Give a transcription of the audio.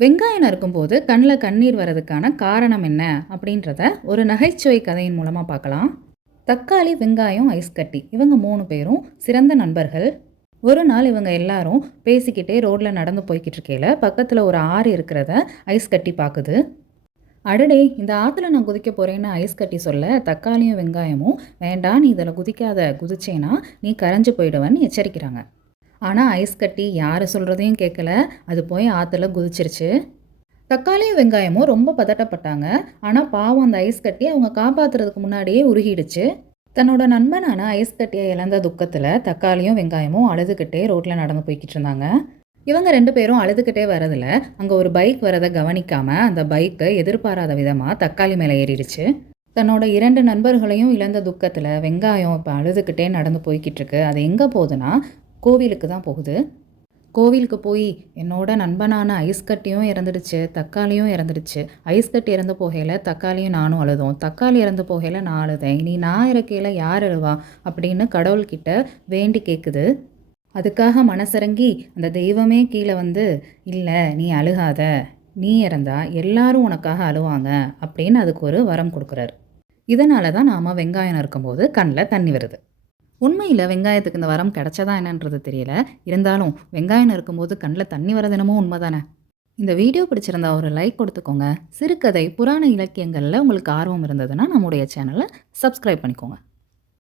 வெங்காயம் நறுக்கும்போது கண்ணில் கண்ணீர் வரதுக்கான காரணம் என்ன அப்படின்றத ஒரு நகைச்சுவை கதையின் மூலமாக பார்க்கலாம். தக்காளி, வெங்காயம், ஐஸ் கட்டி, இவங்க 3 பேரும் சிறந்த நண்பர்கள். ஒரு நாள் இவங்க எல்லாரும் பேசிக்கிட்டே ரோட்டில் நடந்து போய்கிட்டு இருக்கையில் பக்கத்தில் ஒரு ஆறு இருக்கிறத ஐஸ் கட்டி பார்க்குது. அடடே, இந்த ஆற்றுல நான் குதிக்க போகிறேன்னு ஐஸ் கட்டி சொல்ல, தக்காளியும் வெங்காயமும் வேண்டாம், நீ இதில் குதிக்காத, குதிச்சேன்னா நீ கரைஞ்சு போயிடுவேன்னு எச்சரிக்கிறாங்க. ஆனால் ஐஸ் கட்டி யார் சொல்கிறதையும் கேட்கல. அது போய் ஆற்றுல குதிச்சிருச்சு. தக்காளியும் வெங்காயமும் ரொம்ப பதட்டப்பட்டாங்க. ஆனால் பாவம் அந்த ஐஸ் கட்டி அவங்க காப்பாற்றுறதுக்கு முன்னாடியே உருகிடுச்சு. தன்னோட நண்பனான ஐஸ் கட்டியை இழந்த துக்கத்தில் தக்காளியும் வெங்காயமும் அழுதுகிட்டே ரோட்டில் நடந்து போய்கிட்டு இருந்தாங்க. இவங்க 2 பேரும் அழுதுகிட்டே வரதில் அங்கே ஒரு பைக் வரதை கவனிக்காமல் அந்த பைக்கு எதிர்பாராத விதமாக தக்காளி மேலே ஏறிடுச்சு. தன்னோட 2 நண்பர்களையும் இழந்த துக்கத்தில் வெங்காயம் இப்போ அழுதுகிட்டே நடந்து போய்கிட்டு இருக்கு. அது எங்கே போகுதுன்னா கோவிலுக்கு தான் போகுது. கோவிலுக்கு போய் என்னோட நண்பனான ஐஸ் கட்டியும் இறந்துடுச்சு, தக்காளியும் இறந்துடுச்சு. ஐஸ் கட்டி இறந்து போகையில் தக்காளியும் நானும் அழுதோம், தக்காளி இறந்து போகையில் நான் அழுதேன், இனி நான் இறக்கையில் யார் அழுவா அப்படின்னு கடவுள்கிட்ட வேண்டி கேட்குது. அதுக்காக மனசிறங்கி அந்த தெய்வமே கீழே வந்து, இல்லை நீ அழுகாத, நீ இறந்தா எல்லாரும் உனக்காக அழுவாங்க அப்படின்னு அதுக்கு ஒரு வரம் கொடுக்குறாரு. இதனால தான் நாம் வெங்காயம் இருக்கும்போது கண்ணில் தண்ணி வருது. உண்மையில் வெங்காயத்துக்கு இந்த வரம் கிடைச்சதா என்னன்றது தெரியல. இருந்தாலும் வெங்காயம் இருக்கும்போது கண்ணில் தண்ணி வரது என்னமோ உண்மை தானே. இந்த வீடியோ பிடிச்சிருந்தா ஒரு லைக் கொடுத்துக்கோங்க. சிறுகதை, புராண இலக்கியங்களில் உங்களுக்கு ஆர்வம் இருந்ததுன்னா நம்முடைய சேனலை சப்ஸ்கிரைப் பண்ணிக்கோங்க.